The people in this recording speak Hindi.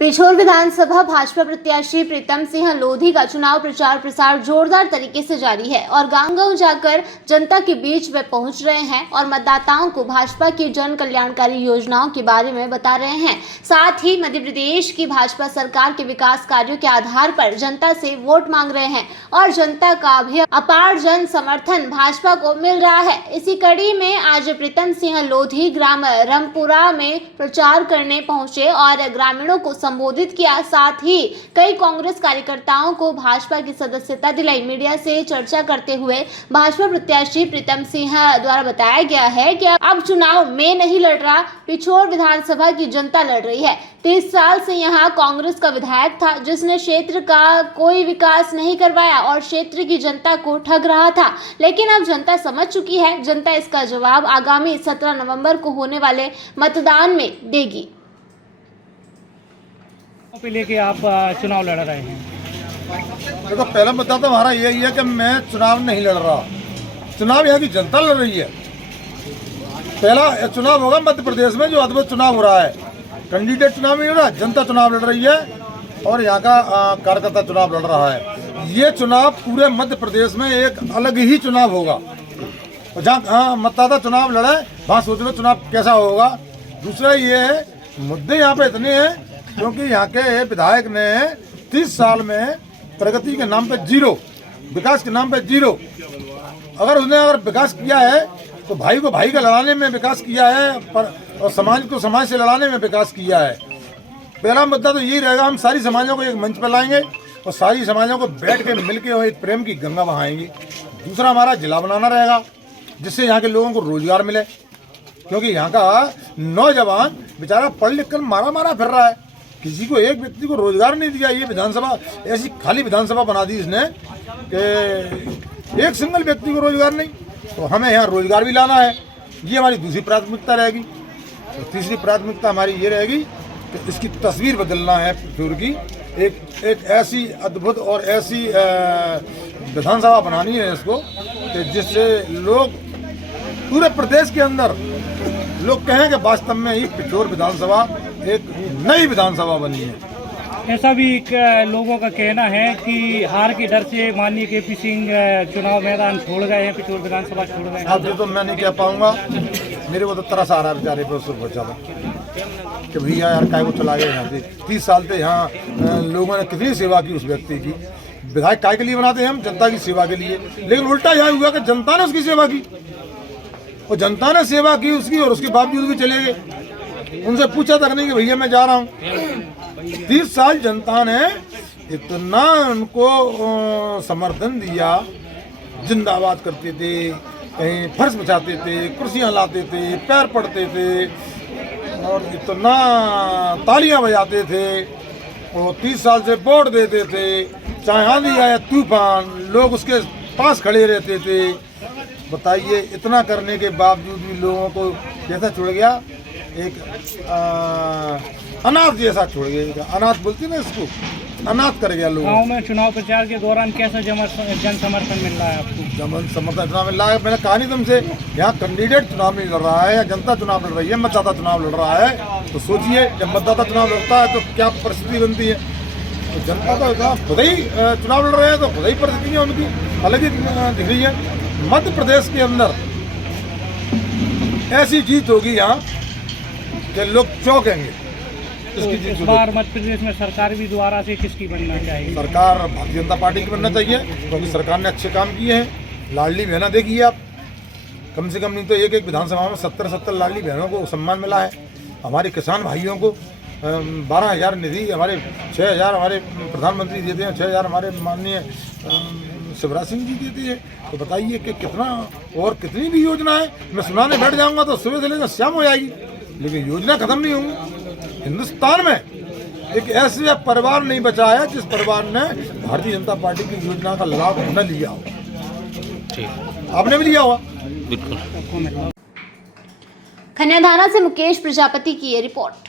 पिछोर विधानसभा भाजपा प्रत्याशी प्रीतम सिंह लोधी का चुनाव प्रचार प्रसार जोरदार तरीके से जारी है और गांव-गांव जाकर जनता के बीच वे पहुंच रहे हैं और मतदाताओं को भाजपा की जन कल्याणकारी योजनाओं के बारे में बता रहे हैं। साथ ही मध्य प्रदेश की भाजपा सरकार के विकास कार्यों के आधार पर जनता से वोट मांग रहे हैं और जनता का भी अपार जन समर्थन भाजपा को मिल रहा है। इसी कड़ी में आज प्रीतम सिंह लोधी ग्राम रामपुरा में प्रचार करने पहुंचे और ग्रामीणों को संबोधित किया। साथ ही कई कांग्रेस कार्यकर्ताओं को भाजपा की सदस्यता दिलाई। मीडिया से चर्चा करते हुए भाजपा प्रत्याशी प्रीतम सिंह द्वारा बताया गया है कि अब चुनाव में नहीं लड़ रहा, पिछोर विधानसभा की जनता लड़ रही है। 30 साल से यहां कांग्रेस का विधायक था जिसने क्षेत्र का कोई विकास नहीं करवाया और क्षेत्र की जनता को ठग रहा था, लेकिन अब जनता समझ चुकी है। जनता इसका जवाब आगामी 17 नवंबर को होने वाले मतदान में देगी। पे लेके आप चुनाव लड़ रहे हैं? देखो, पहला मुद्दा तो हमारा यही है कि मैं चुनाव नहीं लड़ रहा, चुनाव यहाँ की जनता लड़ रही है। पहला चुनाव होगा मध्य प्रदेश में, जो अद्भुत चुनाव हो रहा है। कैंडिडेट चुनाव नहीं लड़ रहा, जनता चुनाव लड़ रही है और यहाँ का कार्यकर्ता चुनाव लड़ रहा है। ये चुनाव पूरे मध्य प्रदेश में एक अलग ही चुनाव होगा। जहाँ मतदाता चुनाव लड़े वहाँ सोच लो चुनाव कैसा होगा। दूसरा ये है, मुद्दे यहाँ पे इतने हैं क्योंकि यहाँ के विधायक ने 30 साल में प्रगति के नाम पे जीरो, विकास के नाम पे जीरो। अगर उसने विकास किया है तो भाई को भाई का लड़ाने में विकास किया है और समाज को समाज से लड़ाने में विकास किया है। पहला मुद्दा तो यही रहेगा, हम सारी समाजों को एक मंच पर लाएंगे और सारी समाजों को बैठ के मिल के एक प्रेम की गंगा बहाएंगे। दूसरा हमारा जिला बनाना रहेगा जिससे यहाँ के लोगों को रोजगार मिले, क्योंकि यहाँ का नौजवान बेचारा पढ़ लिख कर मारा फिर रहा है, किसी को एक व्यक्ति को रोजगार नहीं दिया। ये विधानसभा ऐसी खाली विधानसभा बना दी इसने कि एक सिंगल व्यक्ति को रोजगार नहीं। तो हमें यहाँ रोजगार भी लाना है, ये हमारी दूसरी प्राथमिकता रहेगी। तो तीसरी प्राथमिकता हमारी ये रहेगी कि इसकी तस्वीर बदलना है पिछोर की, एक ऐसी अद्भुत और ऐसी विधानसभा बनानी है इसको कि जिससे लोग पूरे प्रदेश के अंदर लोग कहें कि वास्तव में ही पिछोर विधानसभा एक नई विधानसभा बनी है। ऐसा भी लोगों का कहना है कि हार के डर से माननीय केपी सिंह चुनाव मैदान छोड़ गए हैं, पिछोर विधानसभा छोड़ गए हैं। अब ये तो मैं नहीं कह पाऊंगा, मेरे को तो तरस आ रहा है बेचारे पे उसको बहुत ज़्यादा कि भैया यार काय को चला गया यहाँ से। 30 साल से यहाँ लोगों ने कितनी सेवा की उस व्यक्ति की। विधायक काय के लिए बनाते हैं हम? जनता की सेवा के लिए। लेकिन उल्टा यहाँ हुआ कि जनता ने उसकी सेवा की और जनता ने सेवा की उसकी और उसके बावजूद भी चले गए। उनसे पूछा तक नहीं कि भैया मैं जा रहा हूँ। 30 साल जनता ने इतना उनको समर्थन दिया, जिंदाबाद करते थे, कहीं फर्श बिछाते थे, कुर्सियाँ लाते थे, पैर पड़ते थे और इतना तालियां बजाते थे और 30 साल से वोट देते थे। चाहे आंधी आया तूफान, लोग उसके पास खड़े रहते थे। बताइए, इतना करने के बावजूद भी लोगों को कैसा छोड़ गया? एक अनाथ जैसा छोड़ गया। अनाथ बोलते ना इसको, अनाथ कर गया लोगों। गाँव में चुनाव प्रचार के दौरान कैसा जन समर्थन मिल रहा है आपको? जन समर्थन इतना मिल रहा है, मैंने कहा नहीं तुमसे, यहाँ कैंडिडेट चुनाव नहीं लड़ रहा है या जनता चुनाव लड़ रही है, मतदाता चुनाव लड़ रहा है। तो सोचिए, जब मतदाता चुनाव लड़ता है तो क्या परिस्थिति बनती है। तो जनता तो खुद ही चुनाव लड़ रहे हैं तो खुद ही परिस्थिति है उनकी अलग ही दिख रही है। मध्य प्रदेश के अंदर ऐसी जीत होगी यहाँ कि लोग चौंकेंगे। इस बार मध्य प्रदेश में सरकार भी दोबारा से किसकी बनना चाहिए? सरकार भारतीय जनता पार्टी की बनना चाहिए, क्योंकि सरकार ने अच्छे काम किए हैं। लाडली बहना देखिए आप, कम से कम नहीं तो एक विधानसभा में 70 लाडली बहनों को सम्मान मिला है। हमारे किसान भाइयों को 12,000 निधि, हमारे 6,000 हमारे प्रधानमंत्री देते हैं, 6,000 हमारे माननीय शिवराज सिंह जी देते हैं। तो बताइए कि कितना और कितनी भी योजना है। मैं सुनाने बैठ जाऊँगा तो सुबह से लेकर शाम हो जाएगी, लेकिन योजना खत्म नहीं होंगी। हिंदुस्तान में एक ऐसे परिवार नहीं बचा है जिस परिवार ने भारतीय जनता पार्टी की योजना का लाभ न लिया हो। आपने भी लिया होगा बिल्कुल। खन्याधारा से मुकेश प्रजापति की ये रिपोर्ट।